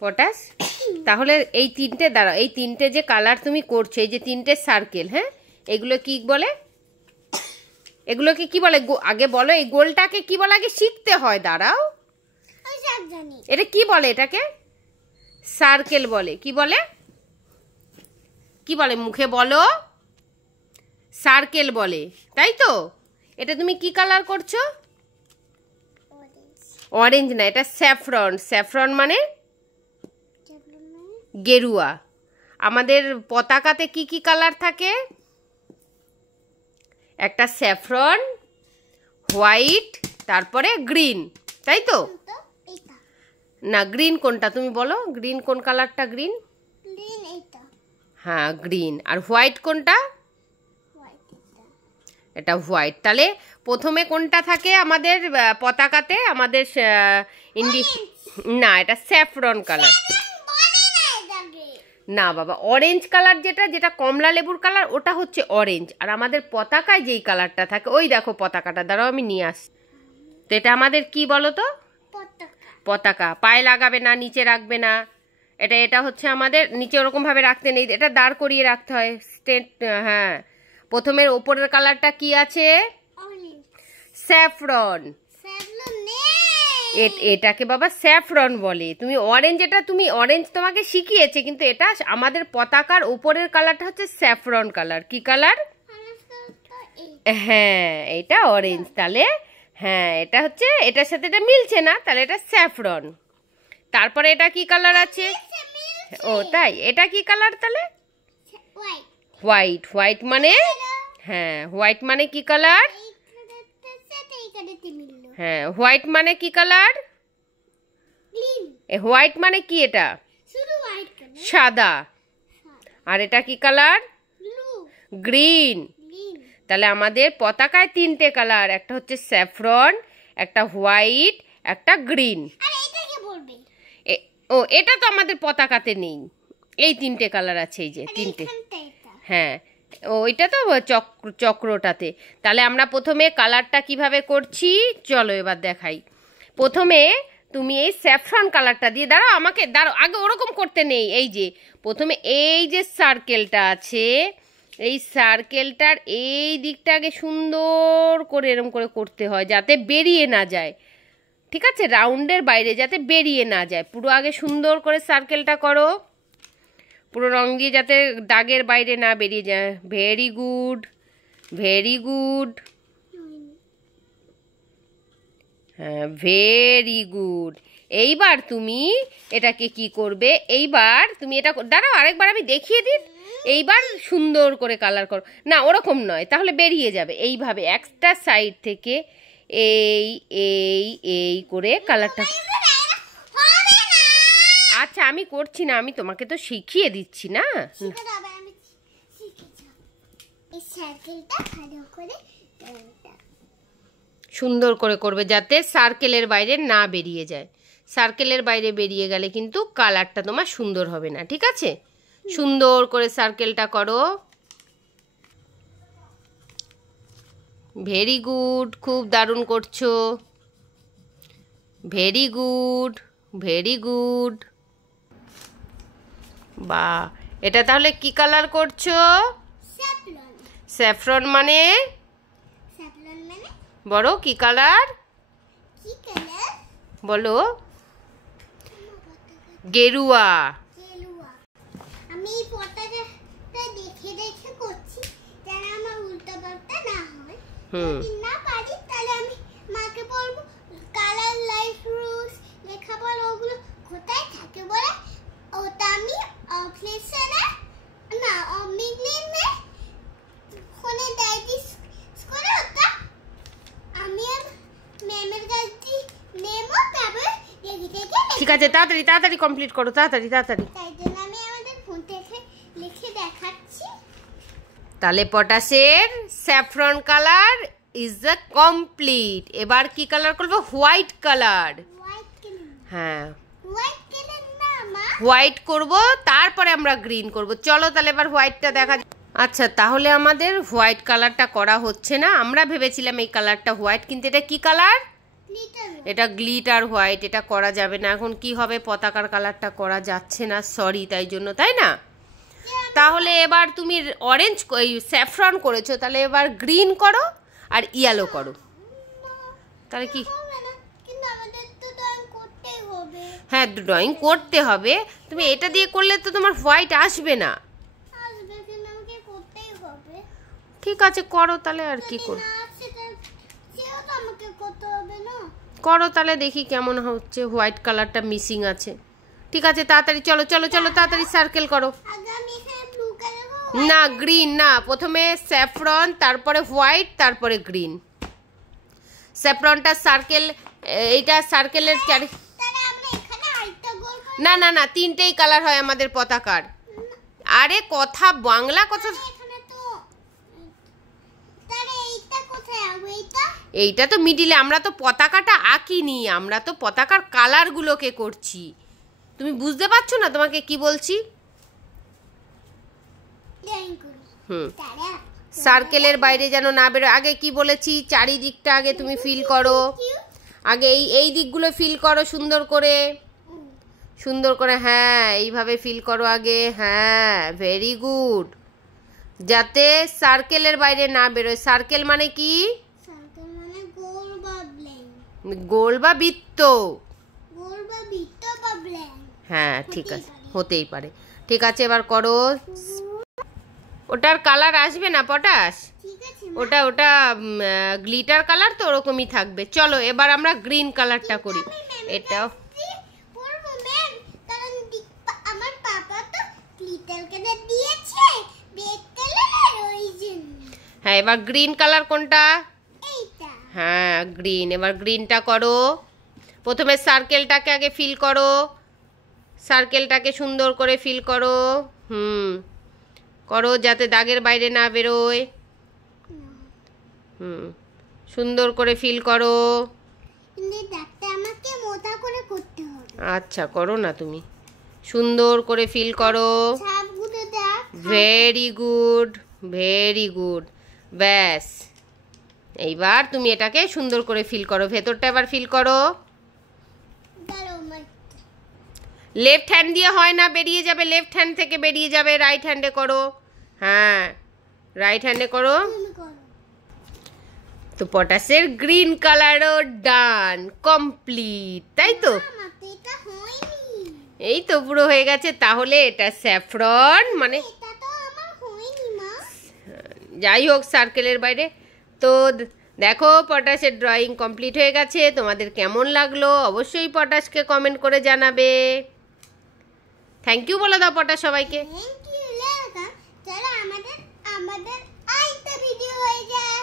Potash. তাহলে এই তিনটে দাঁড়াও, এই তিনটে যে কালার তুমি করছো, এই যে তিনটে সার্কেল, হ্যাঁ, এগুলো কি বলে? এগুলোকে কি বলে আগে বলো? এই গোলটাকে কি বলে আগে শিখতে হয়। দাঁড়াও, এটা কি বলে? এটাকে সার্কেল বলে। কি বলে? কি বলে? মুখে বলো। সার্কেল বলে, তাই তো? এটা তুমি কি কালার করছো? অরেঞ্জ না, এটা স্যাফরন। স্যাফরন মানে গেরুয়া। আমাদের পতাকাতে কি কি কালার থাকে? একটা স্যাফরন, হোয়াইট, তারপরে গ্রিন, তাই তো? না, গ্রিন কোনটা তুমি বলো? গ্রিন কোন কালারটা? গ্রিন, হ্যাঁ গ্রিন। আর হোয়াইট কোনটা? এটা হোয়াইট। তাহলে প্রথমে কোনটা থাকে আমাদের পতাকাতে? আমাদের না, এটা স্যাফরন কালার। না বাবা, অরেঞ্জ কালার যেটা, যেটা কমলা লেবুর কালার, ওটা হচ্ছে অরেঞ্জ। আর আমাদের পতাকায় যেই কালারটা থাকে, ওই দেখো পতাকাটা, দাঁড়াও আমি নিয়ে আসি। তো এটা আমাদের কি বলো তো? পতাকা। পায়ে লাগাবে না, নিচে রাখবে না। এটা হচ্ছে আমাদের নিচে ওরকম ভাবে রাখতে নেই, এটা দাঁড় করিয়ে রাখতে হয় স্ট্রেট। হ্যাঁ, প্রথমের ওপরের কালারটা কি আছে? স্যাফরন। এটাকে বাবা স্যাফরন বলে। তুমি অরেঞ্জ, এটা তুমি অরেঞ্জ তোমাকে শিখিয়েছে, কিন্তু এটা আমাদের পতাকার উপরের কালারটা হচ্ছে স্যাফরন কালার। কি কালার? হ্যাঁ, এটা অরেঞ্জ। তাহলে হ্যাঁ, এটা হচ্ছে, এটার সাথে এটা মিলছে না, তাহলে এটা স্যাফরন। তারপরে এটা কি কালার আছে? ও তাই, এটা কি কালার তাহলে? হোয়াইট। হোয়াইট মানে, হ্যাঁ, হোয়াইট মানে কি কালার? হ্যাঁ, হোয়াইট মানে কি কালার? হোয়াইট মানে কি? এটা সাদা। আর এটা কি কালার? গ্রিন। তাহলে আমাদের পতাকায় তিনটে কালার, একটা হচ্ছে স্যাফরন, একটা হোয়াইট, একটা গ্রিন। ও, এটা তো আমাদের পতাকাতে নেই। এই তিনটে কালার আছে, এই যে তিনটে। হ্যাঁ, ওইটা তো চক্রটাতে। তাহলে আমরা প্রথমে কালারটা কিভাবে করছি চলো এবার দেখাই। প্রথমে তুমি এই স্যাফরন কালারটা দিয়ে, দাঁড়াও আমাকে, দাঁড়াও আগে, ওরকম করতে নেই। এই যে প্রথমে এই যে সার্কেলটা আছে, এই সার্কেলটার এই দিকটা আগে সুন্দর করে এরকম করে করতে হয়, যাতে বেরিয়ে না যায়। ঠিক আছে, রাউন্ডের বাইরে যাতে বেরিয়ে না যায়। পুরো আগে সুন্দর করে সার্কেলটা করো, পুরো রং দিয়ে যাতে দাগের বাইরে না বেরিয়ে যায়। Very good, very good. হ্যাঁ, ভেরি গুড। এইবার তুমি এটাকে কি করবে? এইবার তুমি এটা, দাঁড়াও আরেকবার আমি দেখিয়ে দিই। এইবার সুন্দর করে কালার করো। না, ওরকম নয়, তাহলে বেরিয়ে যাবে। এইভাবে একটা সাইড থেকে এই এই এই করে কালারটা। আচ্ছা, আমি করছি না, আমি তোমাকে তো শিখিয়ে দিচ্ছি না। সুন্দর করে করবে যাতে সার্কেলের বাইরে না বেরিয়ে যায়। সার্কেলের বাইরে বেরিয়ে গেলে কিন্তু কালারটা তোমার সুন্দর হবে না। ঠিক আছে, সুন্দর করে সার্কেলটা করো। ভেরি গুড, খুব দারুণ করছো। Very good, very good. বাহ, এটা তাহলে কি কালার করছো? স্যাফরন মানে বড় কি কালার? বলো। গেরুয়া। আমি পতাকাটা দেখে দেখে করছি, যেন আমার উল্টো পাল্টা না হয়। যদি না পারি তাহলে আমি মাকে বলবো কালার লাইফ রুলস লেখাপড়া ওগুলো কোথায় থাকে বলে, ওটা আমি অফিসে না অমিগলিনে ফোনে ডাইরিস করে ওটা আমি ম্যামের কাছে নেব, তারপর দেখে দেখে। ঠিক আছে, তাড়াতাড়ি তাড়াতাড়ি কমপ্লিট করো, তাড়াতাড়ি তাড়াতাড়ি। তাই জন্য আমি আমাদের ফোন থেকে লিখে দেখাচ্ছি। তাহলে পটাশের saffron colour is the complete. এবার কি কালার করবো? White colour. হ্যাঁ, হোয়াইট করব, তারপরে আমরা গ্রিন করব। চলো তাহলে এবার হোয়াইটটা দেখা। আচ্ছা, তাহলে আমাদের হোয়াইট কালারটা করা হচ্ছে না। আমরা ভেবেছিলাম এই কালারটা হোয়াইট, কিন্তু এটা কি কালার? এটা গ্লিটার হোয়াইট, এটা করা যাবে না। এখন কি হবে, পতাকার কালারটা করা যাচ্ছে না, সরি, তাই জন্য, তাই না? তাহলে এবার তুমি অরেঞ্জ স্যাফরন করেছো, তাহলে এবার গ্রিন করো আর ইয়েলো করো। তাহলে কি, হ্যাঁ ড্রয়িং করতে হবে। তুমি এটা দিয়ে করলে তো তোমার হোয়াইট আসবে না। ঠিক আছে করো তাহলে, আর কি করো, করো তাহলে, দেখি কেমন হচ্ছে। হোয়াইট কালারটা মিসিং আছে। ঠিক আছে তাড়াতাড়ি চলো চলো চলো, তাড়াতাড়ি সার্কেল করো। না গ্রিন না, প্রথমে স্যাফরন, তারপরে হোয়াইট, তারপরে গ্রিন। স্যাফরনটা সার্কেল, এইটা সার্কেলের চারি, না না না, তিনটেই কালার হয় আমাদের পতাকার। আরে কথা, বাংলা কথা, এইটা তো মিডিলে। আমরা তো পতাকাটা আঁকিনি, আমরা তো পতাকার কালারগুলোকে করছি। তুমি বুঝতে পারছো না তোমাকে কি বলছি? সার্কেলের বাইরে যেন না বেরো। আগে কি বলেছি, চারিদিকটা আগে তুমি ফিল করো। আগে এই দিকগুলো ফিল করো সুন্দর করে, সুন্দর করে, হ্যাঁ এইভাবে ফিল করো আগে। হ্যাঁ ভেরি গুড, যাতে সার্কেলের বাইরে না বেরোয়। সার্কেল মানে কি? গোল বা বৃত্ত। হ্যাঁ ঠিক আছে, হতেই পারে। ঠিক আছে এবার করো। ওটার কালার আসবে না পটাশ, ওটা ওটা গ্লিটার কালার তো ওরকমই থাকবে। চলো এবার আমরা গ্রিন কালারটা করি। এটাও হ্যাঁ, এবার গ্রিন কালার কোনটা? হ্যাঁ গ্রিন। এবার গ্রিনটা করো। প্রথমে সার্কেলটাকে আগে ফিল করো, সার্কেলটাকে সুন্দর করে ফিল করো। করো যাতে দাগের বাইরে না বেরোয়। সুন্দর করে ফিল করো। আচ্ছা করো না, তুমি সুন্দর করে ফিল করো। Very good, very good. ব্যাস, এইবার তুমি এটাকে সুন্দর করে ফিল করো। ভেতরটা এবার ফিল করো। লেফট হ্যান্ড দিয়ে হয় না, বেরিয়ে যাবে, লেফট হ্যান্ড থেকে বেরিয়ে যাবে। রাইট হ্যান্ডে করো। হ্যাঁ রাইট হ্যান্ডে করো। তো পটাশের গ্রিন কালারও ডান, কমপ্লিট, তাই তো? এই তো পুরো হয়ে গেছে। তাহলে এটা স্যাফরন, মানে যাই হোক সার্কেলের বাইরে। তো দেখো পটাশের ড্রয়িং কমপ্লিট হয়ে গেছে। তোমাদের কেমন লাগলো অবশ্যই পটাশকে কমেন্ট করে জানাবে। থ্যাংক ইউ বলে দাও পটাশ সবাইকে। আমাদের আরেকটা ভিডিও হয়ে যায়।